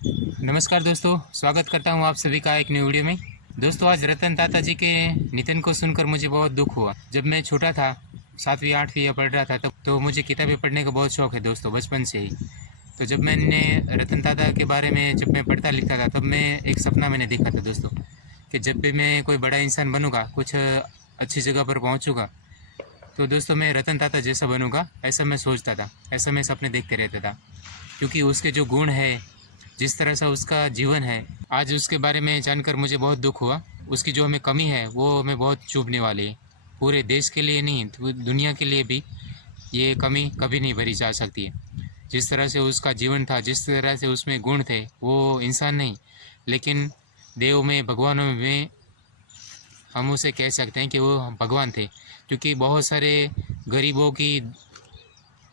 नमस्कार दोस्तों, स्वागत करता हूं आप सभी का एक नई वीडियो में। दोस्तों, आज रतन टाटा जी के निधन को सुनकर मुझे बहुत दुख हुआ। जब मैं छोटा था, 7वीं 8वीं या पढ़ रहा था, तब तो मुझे किताबें पढ़ने का बहुत शौक है दोस्तों, बचपन से ही। तो जब मैंने रतन टाटा के बारे में जब मैं पढ़ता लिखता था, तब मैं एक सपना मैंने देखा था दोस्तों, कि जब भी मैं कोई बड़ा इंसान बनूंगा, कुछ अच्छी जगह पर पहुंचूंगा, तो दोस्तों मैं रतन टाटा जैसा बनूंगा, ऐसा मैं सोचता था, ऐसा मैं सपने देखते रहता था। क्योंकि उसके जो गुण है, जिस तरह से उसका जीवन है, आज उसके बारे में जानकर मुझे बहुत दुख हुआ। उसकी जो हमें कमी है वो हमें बहुत चुभने वाली है। पूरे देश के लिए नहीं, दुनिया के लिए भी ये कमी कभी नहीं भरी जा सकती है। जिस तरह से उसका जीवन था, जिस तरह से उसमें गुण थे, वो इंसान नहीं लेकिन देव में, भगवानों में हम उसे कह सकते हैं कि वो भगवान थे। क्योंकि बहुत सारे गरीबों की,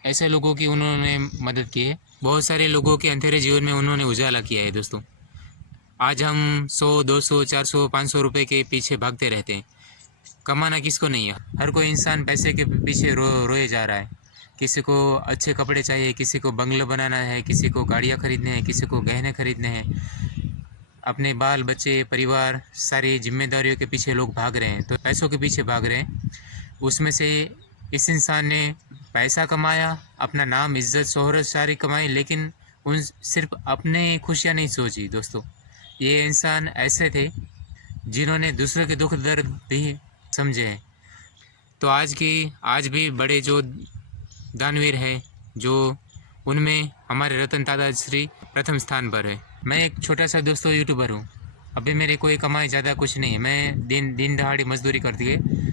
ऐसे लोगों की उन्होंने मदद की है। बहुत सारे लोगों के अंधेरे जीवन में उन्होंने उजाला किया है दोस्तों। आज हम 100, 200, 400, 500 रुपए के पीछे भागते रहते हैं। कमाना किसको नहीं है? हर कोई इंसान पैसे के पीछे रोए जा रहा है। किसी को अच्छे कपड़े चाहिए, किसी को बंगला बनाना है, किसी को गाड़ियाँ खरीदने हैं, किसी को गहने खरीदने हैं। अपने बाल बच्चे, परिवार, सारी जिम्मेदारियों के पीछे लोग भाग रहे हैं, तो पैसों के पीछे भाग रहे हैं। उसमें से इस इंसान ने पैसा कमाया, अपना नाम, इज्जत, शोहरत सारी कमाई, लेकिन उन सिर्फ अपने खुशियाँ नहीं सोची दोस्तों। ये इंसान ऐसे थे जिन्होंने दूसरों के दुख दर्द भी समझे हैं। तो आज भी बड़े जो दानवीर है, जो उनमें हमारे रतन टाटा श्री प्रथम स्थान पर है। मैं एक छोटा सा दोस्तों यूट्यूबर हूँ। अभी मेरे कोई कमाई ज़्यादा कुछ नहीं है। मैं दिन दहाड़ी मजदूरी करती है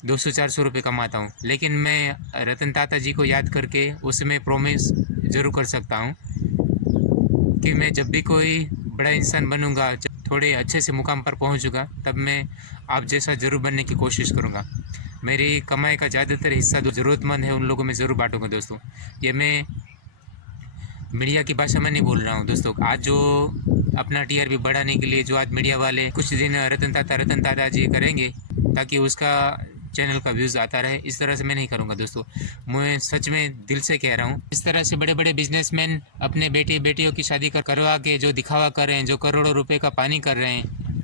200-400 रुपये कमाता हूँ, लेकिन मैं रतन टाटा जी को याद करके उसमें प्रॉमिस ज़रूर कर सकता हूँ कि मैं जब भी कोई बड़ा इंसान बनूंगा, जब थोड़े अच्छे से मुकाम पर पहुंचूंगा, तब मैं आप जैसा ज़रूर बनने की कोशिश करूंगा। मेरी कमाई का ज़्यादातर हिस्सा जो ज़रूरतमंद है उन लोगों में ज़रूर बांटूंगा दोस्तों। ये मैं मीडिया की भाषा में नहीं बोल रहा हूँ दोस्तों। आज जो अपना टीआरपी बढ़ाने के लिए जो आज मीडिया वाले कुछ दिन रतन टाटा जी करेंगे ताकि उसका चैनल का व्यूज़ आता रहे, इस तरह से मैं नहीं करूँगा दोस्तों। मैं सच में दिल से कह रहा हूँ। इस तरह से बड़े बड़े बिजनेसमैन अपने बेटियों की शादी करवा के जो दिखावा कर रहे हैं, जो करोड़ों रुपए का पानी कर रहे हैं,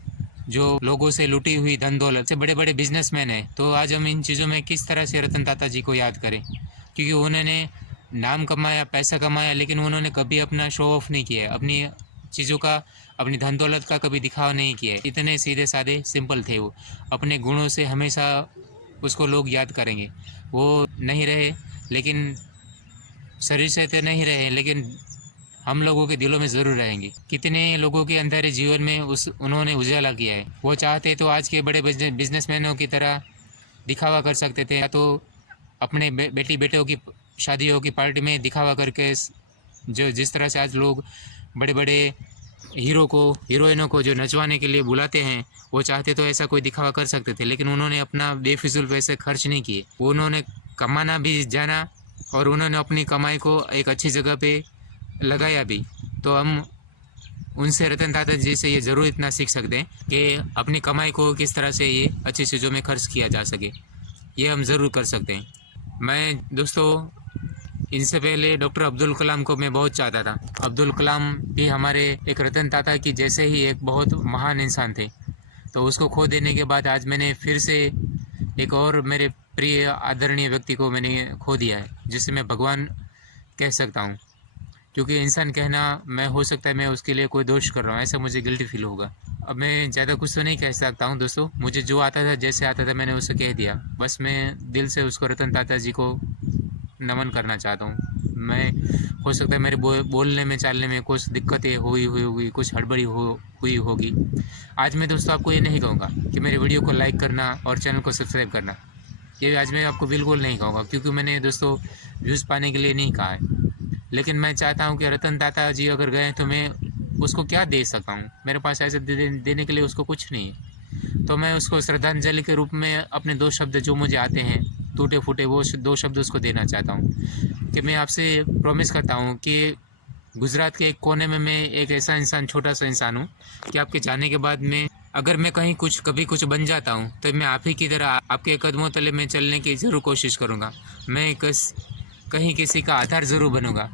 जो लोगों से लूटी हुई धन दौलत से बड़े बड़े बिजनेसमैन हैं, तो आज हम इन चीज़ों में किस तरह से रतन टाटा जी को याद करें? क्योंकि उन्होंने नाम कमाया, पैसा कमाया, लेकिन उन्होंने कभी अपना शो ऑफ नहीं किया, अपनी चीज़ों का, अपनी धन दौलत का कभी दिखावा नहीं किया। इतने सीधे साधे सिंपल थे वो। अपने गुणों से हमेशा उसको लोग याद करेंगे। वो नहीं रहे, लेकिन शरीर से तो नहीं रहे, लेकिन हम लोगों के दिलों में ज़रूर रहेंगे। कितने लोगों के अंधेरे जीवन में उन्होंने उजाला किया है। वो चाहते तो आज के बड़े बिजनेसमैनों की तरह दिखावा कर सकते थे, या तो अपने बेटी बेटों की शादियों की पार्टी में दिखावा करके, जो जिस तरह से आज लोग बड़े बड़े हीरो को, हीरोइनों को जो नचवाने के लिए बुलाते हैं, वो चाहते तो ऐसा कोई दिखावा कर सकते थे, लेकिन उन्होंने अपना बेफिजूल पैसे खर्च नहीं किए। वो उन्होंने कमाना भी जाना और उन्होंने अपनी कमाई को एक अच्छी जगह पे लगाया भी। तो हम उनसे, रतन टाटा जी से ये ज़रूर इतना सीख सकते हैं कि अपनी कमाई को किस तरह से ये अच्छी चीज़ों में खर्च किया जा सके। ये हम ज़रूर कर सकते हैं। मैं दोस्तों, इनसे पहले डॉक्टर अब्दुल कलाम को मैं बहुत चाहता था। अब्दुल कलाम भी हमारे एक रतन टाटा की जैसे ही एक बहुत महान इंसान थे। तो उसको खो देने के बाद आज मैंने फिर से एक और मेरे प्रिय आदरणीय व्यक्ति को मैंने खो दिया है, जिसे मैं भगवान कह सकता हूँ। क्योंकि इंसान कहना, मैं हो सकता है मैं उसके लिए कोई दोष कर रहा हूँ, ऐसा मुझे गिल्टी फील होगा। अब मैं ज़्यादा कुछ तो नहीं कह सकता हूँ दोस्तों। मुझे जो आता था, जैसे आता था, मैंने उसे कह दिया। बस मैं दिल से उसको, रतन टाटा जी को नमन करना चाहता हूँ। मैं, हो सकता है मेरे बोलने में, चालने में कुछ दिक्कतें हुई होगी, कुछ हड़बड़ी हुई होगी। आज मैं दोस्तों आपको ये नहीं कहूँगा कि मेरे वीडियो को लाइक करना और चैनल को सब्सक्राइब करना। ये आज मैं आपको बिल्कुल नहीं कहूँगा, क्योंकि मैंने दोस्तों व्यूज़ पाने के लिए नहीं कहा है। लेकिन मैं चाहता हूँ कि रतन टाटा जी अगर गए तो मैं उसको क्या दे सकता हूँ? मेरे पास ऐसे देने के लिए उसको कुछ नहीं है। तो मैं उसको श्रद्धांजलि के रूप में अपने 2 शब्द जो मुझे आते हैं, टूटे फूटे, वो 2 शब्द उसको देना चाहता हूँ। कि मैं आपसे प्रॉमिस करता हूँ कि गुजरात के एक कोने में मैं एक ऐसा इंसान, छोटा सा इंसान हूँ, कि आपके जाने के बाद में अगर मैं कहीं कभी कुछ बन जाता हूँ, तो मैं आप ही की तरह आपके कदमों तले में चलने की ज़रूर कोशिश करूँगा। मैं कहीं किसी का आधार ज़रूर बनूँगा।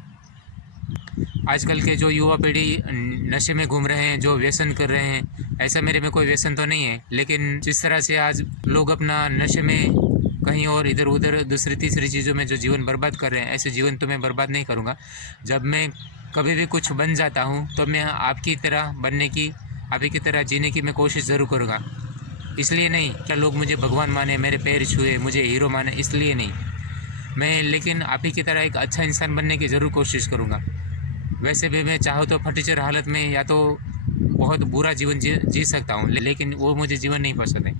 आजकल के जो युवा पीढ़ी नशे में घूम रहे हैं, जो व्यसन कर रहे हैं, ऐसा मेरे में कोई व्यसन तो नहीं है, लेकिन जिस तरह से आज लोग अपना नशे में कहीं और इधर उधर दूसरी तीसरी चीज़ों में जो जीवन बर्बाद कर रहे हैं, ऐसे जीवन तो मैं बर्बाद नहीं करूँगा। जब मैं कभी भी कुछ बन जाता हूँ तो मैं आपकी तरह बनने की, आप ही की तरह जीने की मैं कोशिश ज़रूर करूँगा। इसलिए नहीं क्या लोग मुझे भगवान माने, मेरे पैर छुए, मुझे हीरो माने, इसलिए नहीं मैं, लेकिन आप ही की तरह एक अच्छा इंसान बनने की ज़रूर कोशिश करूँगा। वैसे भी मैं चाहूँ तो फटीचर हालत में या तो बहुत बुरा जीवन जी सकता हूँ, लेकिन वो मुझे जीवन नहीं पसंद है।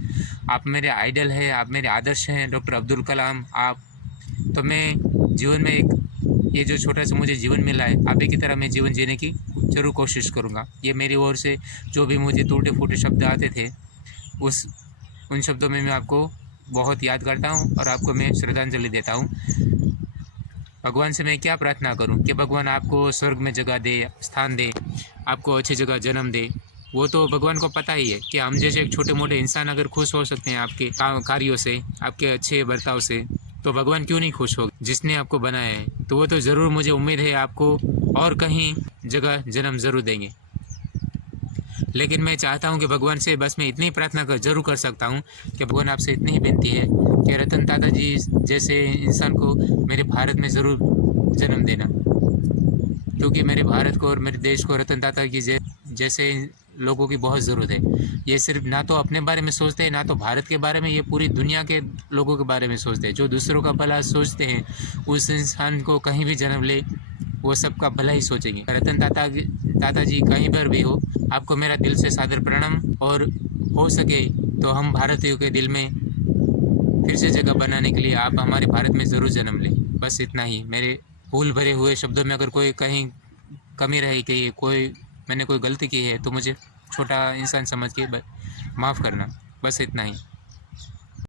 आप मेरे आइडल हैं, आप मेरे आदर्श हैं, डॉक्टर अब्दुल कलाम आप। तो मैं जीवन में एक ये जो छोटा सा मुझे जीवन मिला है, आप ही की तरह मैं जीवन जीने की ज़रूर कोशिश करूँगा। ये मेरी ओर से जो भी मुझे टूटे फूटे शब्द आते थे, उन शब्दों में मैं आपको बहुत याद करता हूँ और आपको मैं श्रद्धांजलि देता हूँ। भगवान से मैं क्या प्रार्थना करूं कि भगवान आपको स्वर्ग में जगह दे, स्थान दे, आपको अच्छी जगह जन्म दे। वो तो भगवान को पता ही है कि हम जैसे एक छोटे मोटे इंसान अगर खुश हो सकते हैं आपके कार्यों से, आपके अच्छे बर्ताव से, तो भगवान क्यों नहीं खुश होगा जिसने आपको बनाया है। तो वो तो ज़रूर, मुझे उम्मीद है आपको और कहीं जगह जन्म ज़रूर देंगे। लेकिन मैं चाहता हूं कि भगवान से बस मैं इतनी प्रार्थना ज़रूर कर सकता हूं कि भगवान आपसे इतनी ही विनती है कि रतन टाटा जी जैसे इंसान को मेरे भारत में ज़रूर जन्म देना, क्योंकि मेरे भारत को और मेरे देश को रतन टाटा की जैसे लोगों की बहुत ज़रूरत है। ये सिर्फ ना तो अपने बारे में सोचते हैं, ना तो भारत के बारे में, ये पूरी दुनिया के लोगों के बारे में सोचते हैं। जो दूसरों का भला सोचते हैं, उस इंसान को कहीं भी जन्म ले वो सबका भला ही सोचेंगे। रतन टाटा जी कहीं पर भी हो, आपको मेरा दिल से सादर प्रणाम, और हो सके तो हम भारतीयों के दिल में फिर से जगह बनाने के लिए आप हमारे भारत में ज़रूर जन्म लें। बस इतना ही। मेरे भूल भरे हुए शब्दों में अगर कोई कहीं कमी रही कि मैंने कोई गलती की है तो मुझे छोटा इंसान समझ के माफ़ करना। बस इतना ही।